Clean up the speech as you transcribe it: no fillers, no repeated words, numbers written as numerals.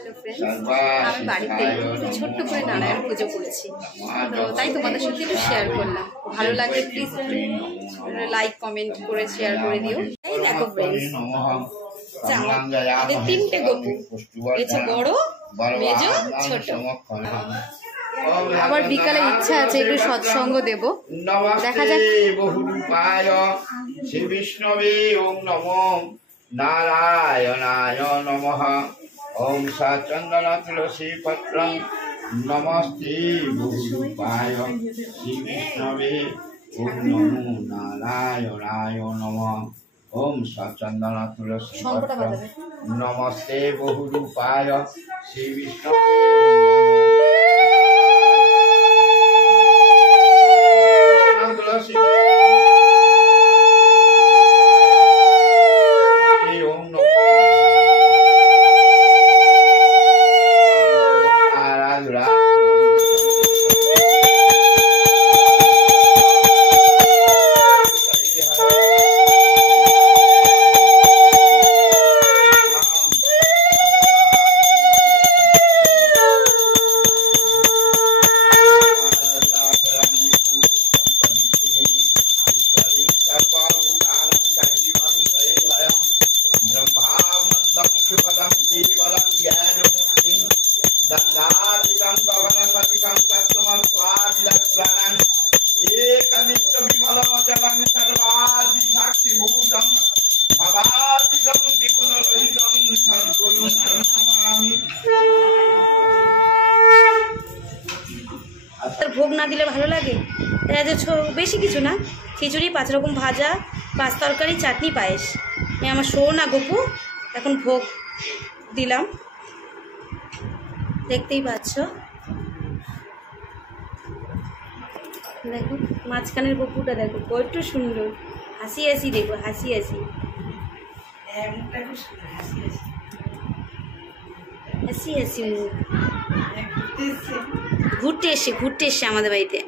Hello friends, আমি বাড়িতে একটু ছোট্ট করে নারায়ণ পুজো করেছি, তো তাই তোমাদের সাথে একটু শেয়ার করলাম। ভালো লাগলে প্লিজ লাইক কমেন্ট করে শেয়ার করে দিও। এই দেখো ফ্রেন্ডস, আমাদের 3টে গপু, এসে বড়, মেজ, ছোট। আবার বিকালে ইচ্ছা আছে একটু সৎসঙ্গ দেব, দেখা যাক। শ্রী বিষ্ণবে ওম নমো নারায়ণায় নমঃ। ওম সচন্দন তুলসী পত্রং নমস্তে বহুরূপায়। শ্রী বিষ্ণবে ওম নমো নারায়ণায় নমঃ। ওম সচন্দন তুলসী পত্রং নমস্তে বহুরূপায়। শ্রী বিষ্ণবে তুলসী ভোগ না দিলে ভালো লাগে। বেশি কিছু না, খিচুড়ি, 5 রকম ভাজা, 5 তরকারি, চাটনি, পায়েস। আমার সোনা গপু এখন ভোগ দিলাম, দেখতেই পাচ্ছ। দেখো মাঝখানের গপুটা, দেখো কত সুন্দর, হাসি হাসি, দেখো হাসি হাসি, হাসি হাসি। ঘুরতে এসছে আমাদের বাড়িতে।